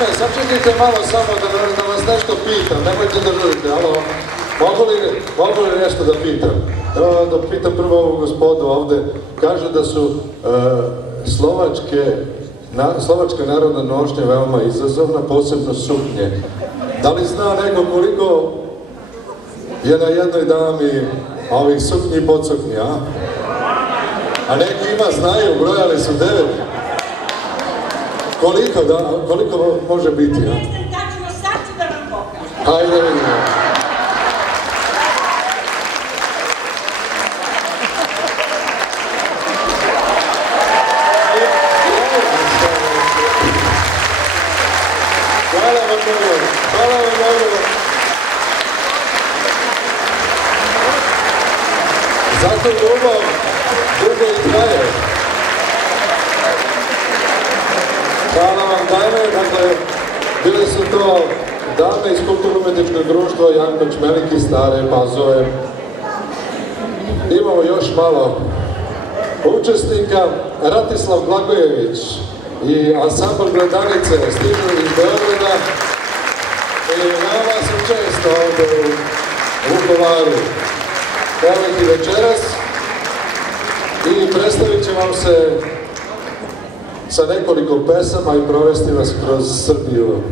Dame, sačekajte malo samo da vas nešto pitam, nemojte da žurite, alo. Mogu li nešto da pitam? Evo da pitam prvo ovu gospodu ovde. Kažu da su slovačka narodna nošnja veoma izazovna, posebno suknje. Da li zna neko koliko je na jednoj dami ovih suknji i podsuknji, a? A neki znaju, brojali su 9. Koliko može biti, a? Ne znam tačno, sad ću da vam pokažem. Hajde vidimo. Hvala vam mnogo, hvala vam mnogo. Zato ljubav dugo i traje. Hvala vam dame, dakle, bile su to dame iz Kulturno-umetničkog društva Janko Čmelik, Stare Pazove. Imamo još malo učesnika, Ratislav Blagojević i ansambl Gledanice stižu iz Beograda i veoma su često ovde u Vukovaru. Evo ih i večeras i predstavit će vam se sa nekoliko pesama i provesti vas kroz Srbiju.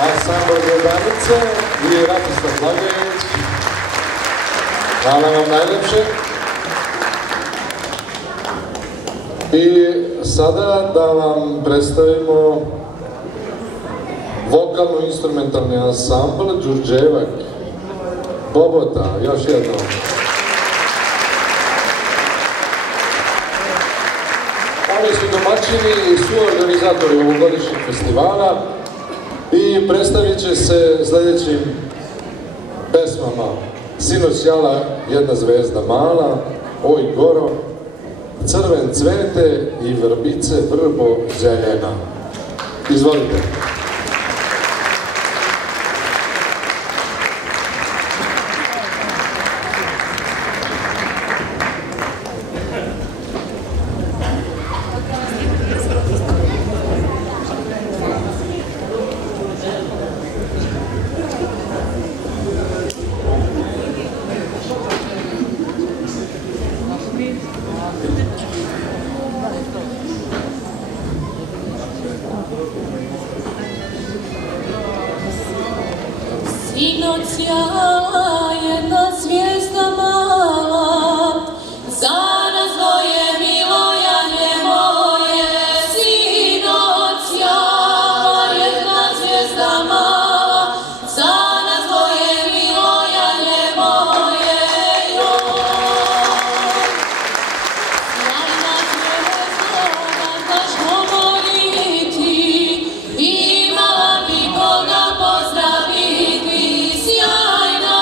Ansambl Gledanice i Ratislav Blagojević. Hvala vam najlepše. I sada da vam predstavimo vokalno-instrumentalni ansambl Đurđevak Bobota. Još jednom. Oni su domaćini i suorganizatori ovogodišnjeg festivala i predstavit će se sljedećim pesmama: Sinoć jala jedna zvezda mala, Oj goro, Crven cvete i vrbice vrbo zeljena. Izvolite. Sinoć jala jedna zvijezda mala, za nas dvoje milojanje moje. Sinoć jala jedna zvijezda mala, za nas dvoje milojanje moje. Sjajna zvijezdo da znaš govoriti, imala bi koga pozdraviti. Sjajna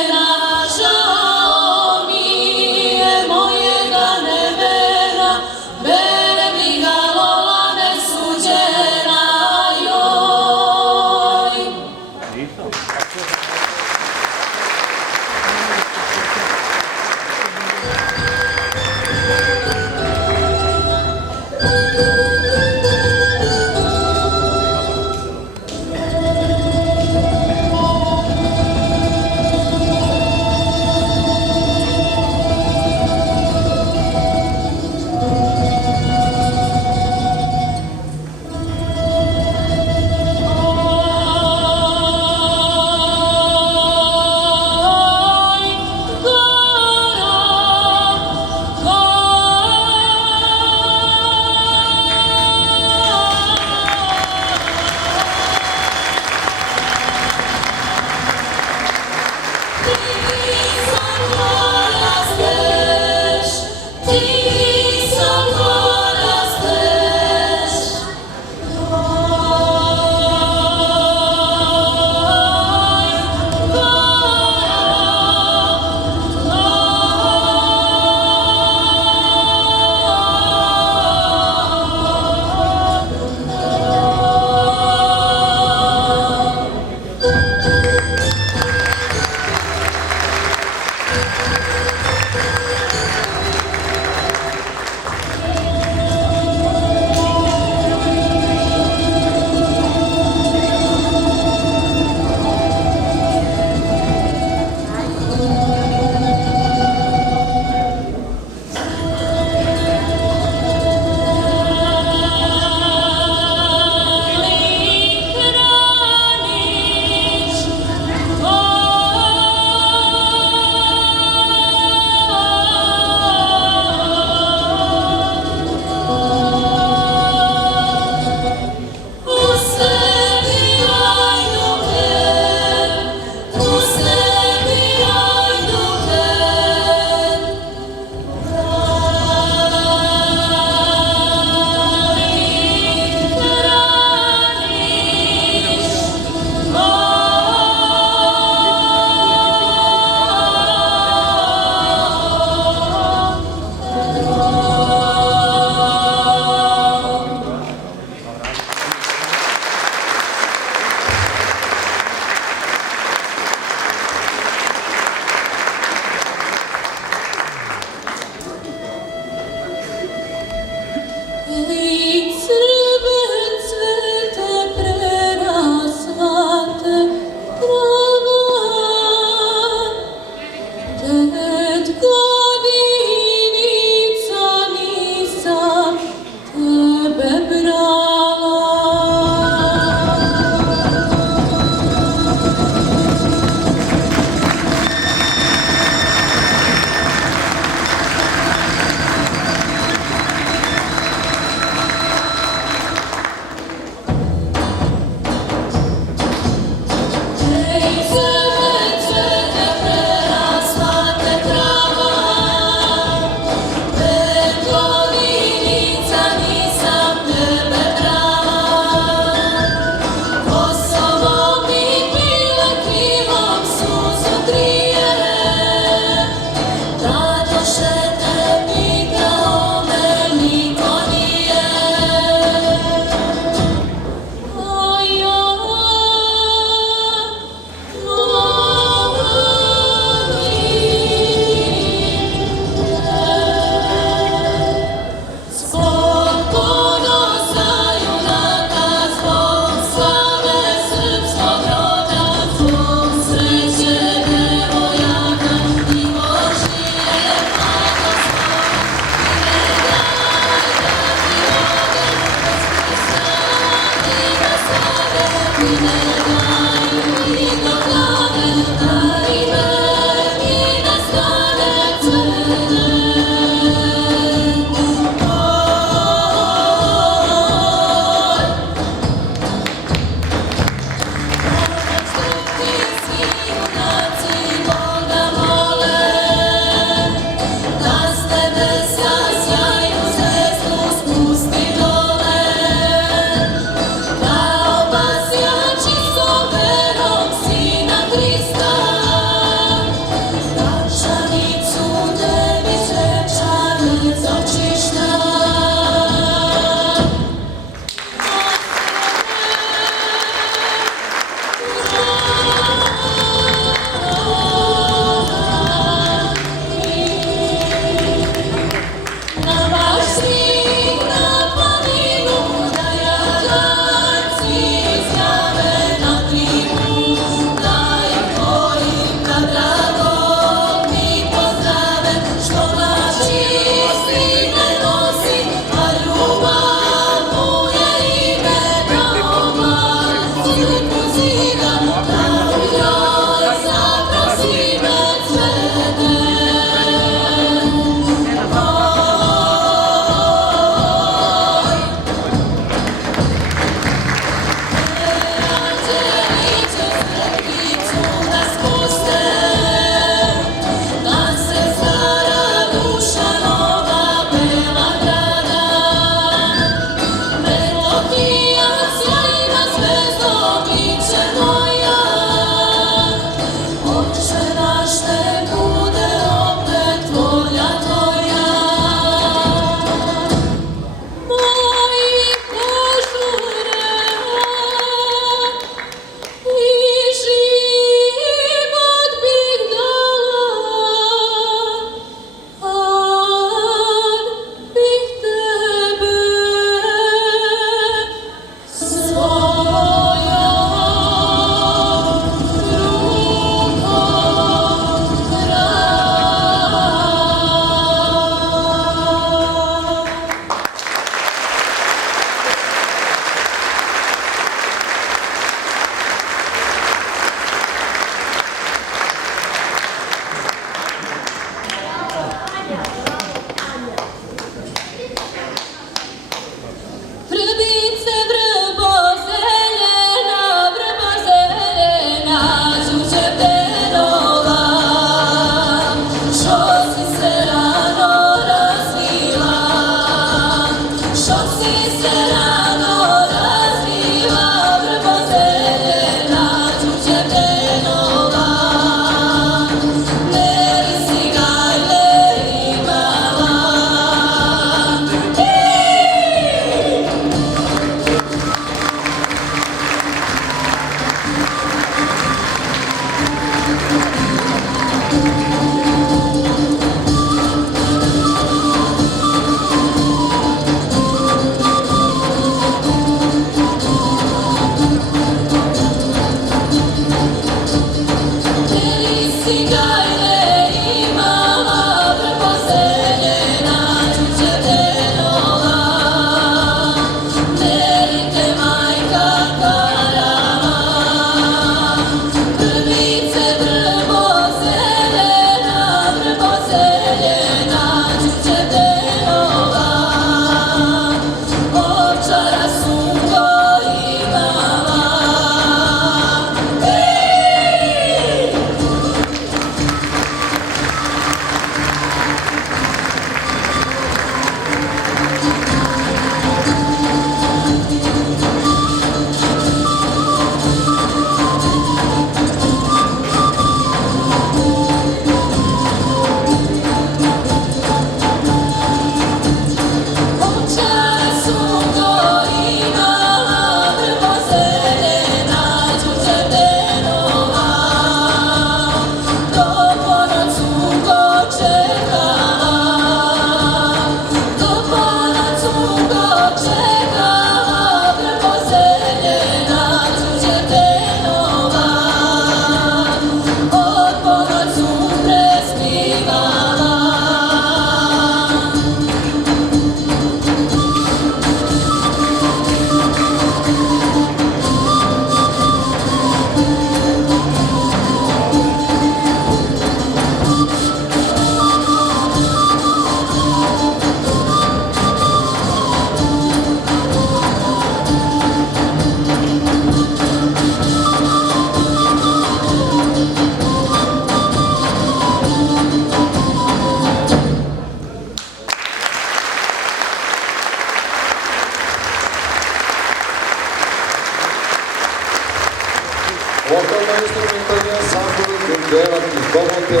vokalno-instrumentalni ansambl Gundela iz Bobote.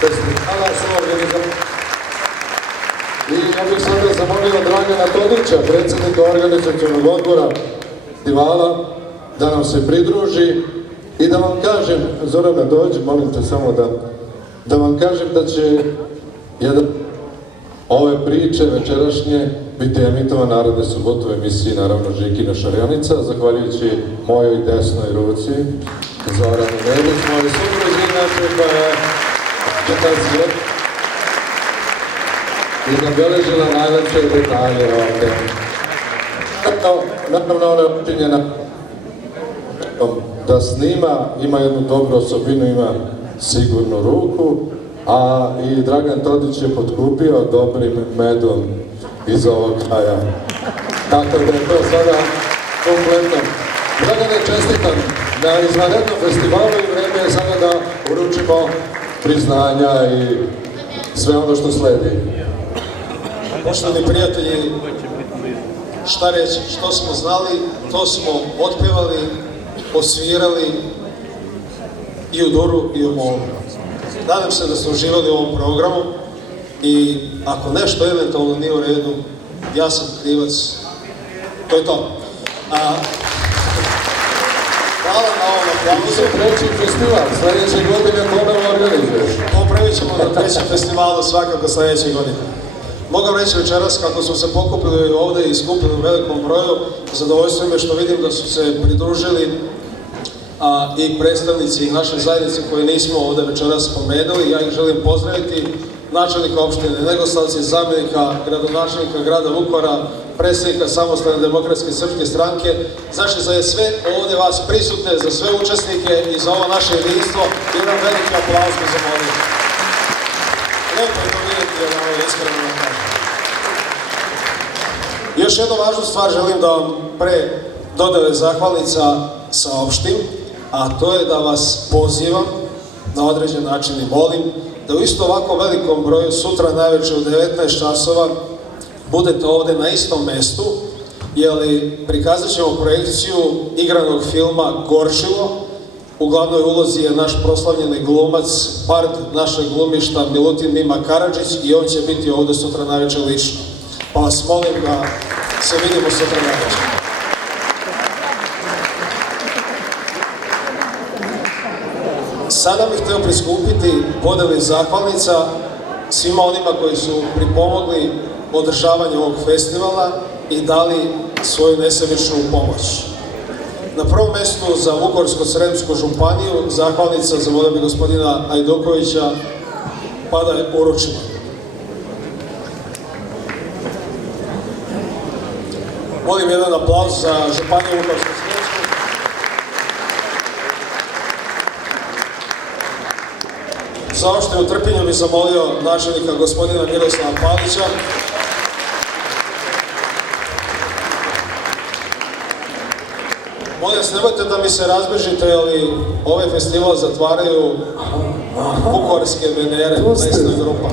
Festivala su organizam. I ja bih sada zamolio Dragana Todića, predsjednika organizacionog odbora festivala, da nam se pridruži i da vam kažem, Zorana dođi, molim te samo da vam kažem da će ove priče večerašnje biti emitovan naredne subote u emisiji, naravno, Žikina šarionica, zahvaljujući mojoj desnoj ruci, Zoranu Nebić, moje sugrađinače koja je 14 let i nabeležila najlepše detalje ovdje. Naravno, ona je učinjena da snima, ima jednu dobru osobinu, ima sigurnu ruku, a i Dragan Todić je potkupio dobrim medom iz ovog kraja. Tako da je to sada kompletno. Dragane, čestitam na izvanrednom festivalu i vreme je sada da uručimo priznanja i sve ono što sledi. Poštovani prijatelji, šta reći, što smo znali, to smo otpevali, osvirali i u Duru i u Molu. Nadam se da ste uživali u ovom programu i ako nešto eventualno nije u redu, ja sam krivac. To je to. Hvala na ovom aplauzu. Treći festival, sljedeće godine ponovo organizuješ. Popravit ćemo na trećem festivalu svakako sljedeće godine. Mogu reći večeras kako smo se pokupili ovdje i skupili u velikom broju. Zadovoljstvo je što vidim da su se pridružili i predstavnici naše zajednice koje nismo ovdje večeras spomenuli. Ja ih želim pozdraviti, načelnika opštine Negoslavci, zamjenika gradonačelnika grada Vukovara, predsjednika Samostalne demokratske srpske stranke, znači za sve ovdje vas prisutne, za sve učesnike i za ovo naše jedinstvo, jedan veliki aplauz za molju. Lepo je to vidjeti, jer ovo je iskreno da kažem. Još jednu važnu stvar želim da vam pre dodele zahvalnica saopštim, a to je da vas pozivam na određen način i molim da u isto ovako velikom broju sutra najveće u 19 časova budete ovdje na istom mestu, jer prikazat ćemo projekciju igranog filma Gorčilo. U glavnoj ulozi je naš proslavljeni glumac, bard našeg glumišta Milutin Mima Karadžić i on će biti ovdje sutra najveće lično. Pa vas molim da se vidimo sutra najveće. Sada bih htio priskupiti podeli zahvalnica svima onima koji su pripomogli održavanju ovog festivala i dali svoju nesebičnu pomoć. Na prvom mjestu za Vukovarsko-srijemsku županiju zahvalnica, zamolio bi gospodina Ajdukovića, pada je uručena. Molim jedan aplauz za županiju Vukovarsko-srijemsku. Za opštinu Trpinju bih zamolio načelnika gospodina Miroslava Palića. Molim vas, nemojte da mi se razbežite, ali ovaj festival zatvaraju vukovarske venere, mesna grupa.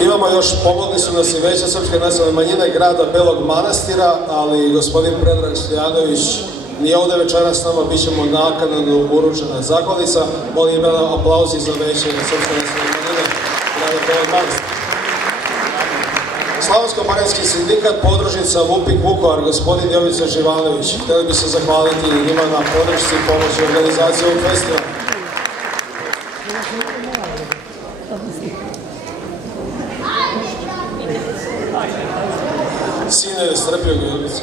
Imamo još, pomogli su nas i Veća srpske nacionalne manjine grada Belog Manastira, ali gospodin Predrag Stojanović nije ovdje večeras s nama, bit ćemo naknadno uručena zahvalnica. Molim jedan aplauz za Veće srpske nacionalne manjine grada Belog Manastira. Slavonsko-baranjski sindikat, podružnica Vupik Vukovar, gospodin Jovica Živanović. Htjeli bi se zahvaliti njima na podršci i pomoći organizacije ovog festivala. Sine je strpio Gojelica.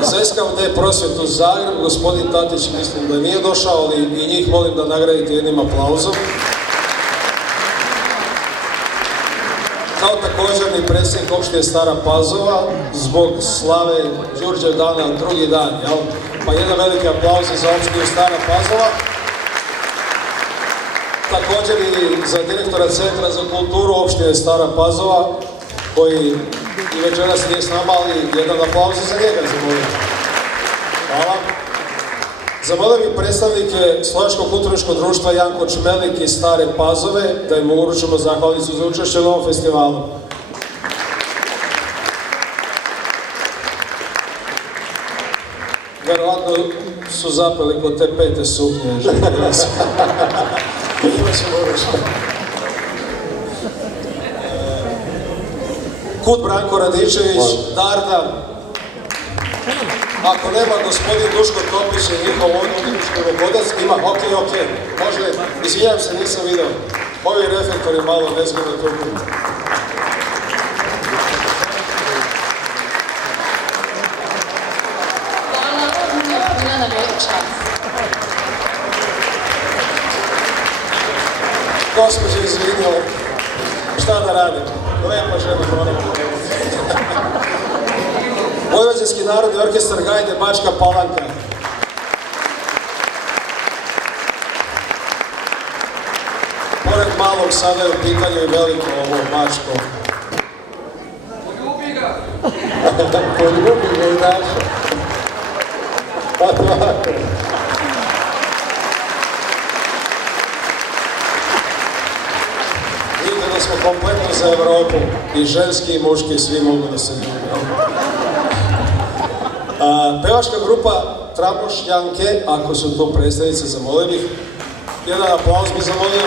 Za SKD prosvjetu Zagreb, gospodin Tatić mislim da nije došao, ali i njih molim da nagradite jednim aplauzom. Kao također ni predsjednik opštine Stara Pazova, zbog slave Đurđev dana, drugi dan, jel? Pa jedan veliki aplauz za opštinu Stara Pazova. Također i za direktora Centra za kulturu opštine Stara Pazova, koji i večeras nije s nama, ali jedan aplauz za njega zamolim. Hvala. Zamolio bih predstavnike Slovačko-kulturničkog društva Janko Čmelik iz Stare Pazove da im uručimo zahvalnicu za učešće u ovom festivalu. Verovatno su zapeli kod te pete suknje. Kut Branko Radičević, Darda. Ako nema gospodin Duško Topić i njihov odlični rukovodac, ima, okej, može, izvinjam se, nisam video. Ovi reflektori malo nezgodno tu. Milana Ljovića. Gospođe, izvinio, šta da radim? Lepa žena, moram. Vojvođanski narodni orkestar Gajde Bačka Palanka. Pored malog sada je u pitanju i veliko ovo Bačko. Poljubi ga i naša. Pa tako. Vidite da smo kompletno za Evropu. I ženski i muški, svi mogu da se ljubi. Pevačka grupa Trabušnjanke, ako su to predstavnice, zamolio bih. Jedan aplauz bih zamolio.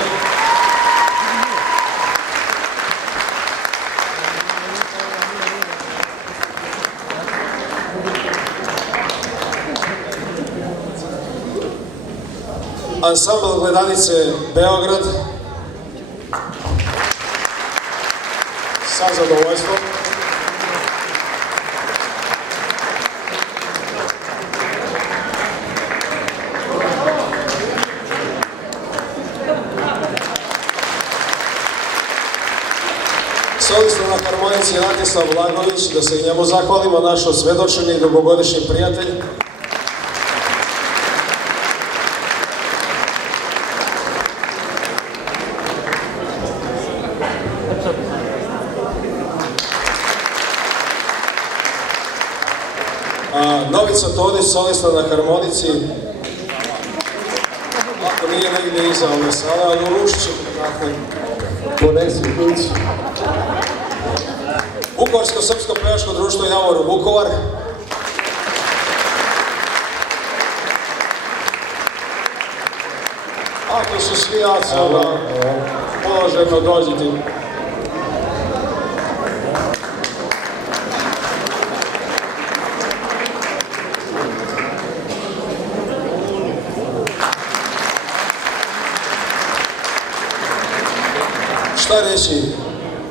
Ansambl Gledanice Beograd. Sa zadovoljstvom. Solista na harmonici Ratislav Blagović, da se i njemu zahvalimo, naš osvedočeni i dugogodišnji prijatelj. Novica Todić, solista na harmonici. Ako nije negdje iza ove sale, ali u Rušiću. Ponesi kući. Vukovarsko-srpsko pevačko društvo Javor Vukovar. Ako su svi jasno, položajno dođite. Šta reći?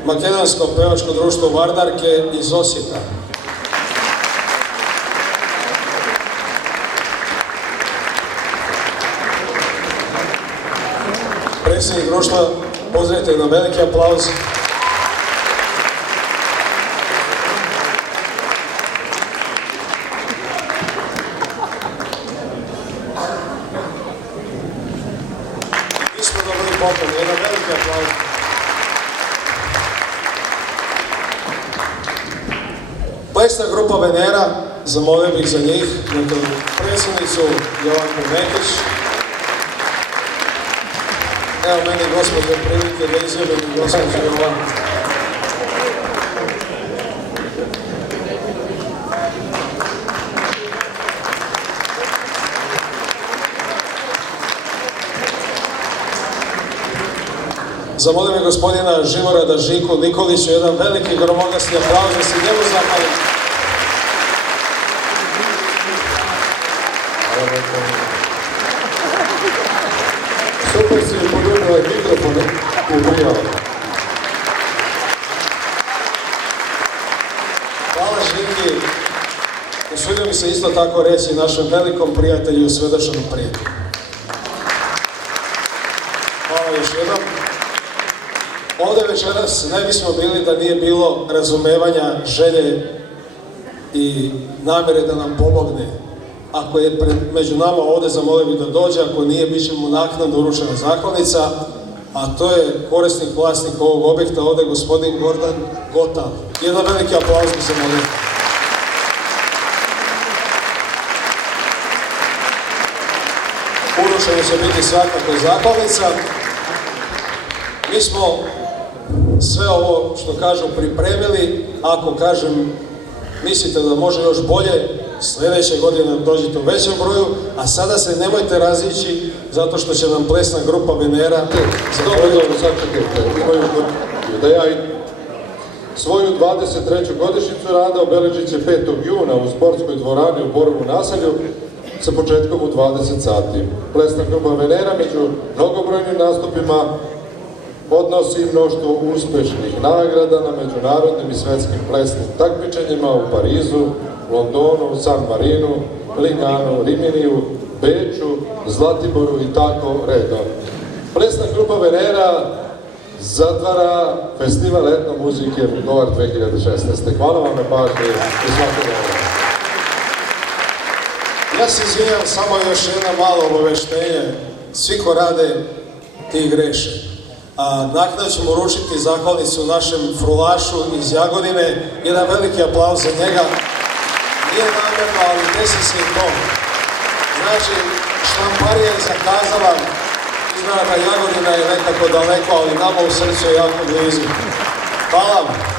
Makedonsko pevačko društvo Vardarke iz Osijeka. Predsjednik društva, pozdravite na veliki aplauz. Isto dobili poklon, jedan veliki aplauz. Plesna grupa Venera, zamolio bih za njih, predsjednicu Jovanku Mekić. Evo meni gospode prilike da izjavim gospođu Jovanku. Zamolio bih gospodina Živorada Žiku Nikoliću, jedan veliki gromoglasni aplauz da se njemu zahvalim. Super si je poljubila mikrofone u prijavu. Hvala Žiki. Usudio mi se isto tako reći našem velikom prijatelju i svedočanom prijatelju. Hvala još jednom. Ovdje večeras ne bismo bili da nije bilo razumevanja, želje i namere da nam pomogne. Ako je među nama ovdje, zamolio bih da dođe, ako nije, bit će mu naknadno uručena zahvalnica. a to je korisnik, vlasnik ovog objekta, ovde gospodin Gordan Gota. Jedan veliki aplauz bi se molio. Uručenje će biti svakako zahvalnica. Mi smo sve ovo što kažu pripremili, ako kažem mislite da može još bolje, sljedeće godine dođete u većem broju, a sada se nemojte razići zato što će nam plesna grupa Venera Dobro, sačekajte, imaju da ja i svoju 23. godišnjicu rada obeležit će 5. juna u sportskoj dvorani u Borovu naselju sa početkom u 20 sati. Plesna grupa Venera među mnogobrojnim nastupima odnosi mnoštvo uspešnih nagrada na međunarodnim i svetskim plesnim takmičenjima u Parizu, Londonu, San Marinu, Lignanu, Riminiju, Beču, Zlatiboru i tako redom. Plesna grupa Venera zatvara festival etno muzike Vukovar 2016. Hvala vam na pažnji i svako dobro. Ja se izvinjam, samo još jedno malo obaveštenje. Svi ko rade, ti greše. Naknadno ćemo uručiti zahvalnicu našem frulašu iz Jagodine. Jedan veliki aplauz za njega. Nije namjerno, ali desi se i to. Znači, štamparija je zakazala. Izgleda da Jagodina je nekako daleko, ali nama u srcu je jako blizu. Hvala vam.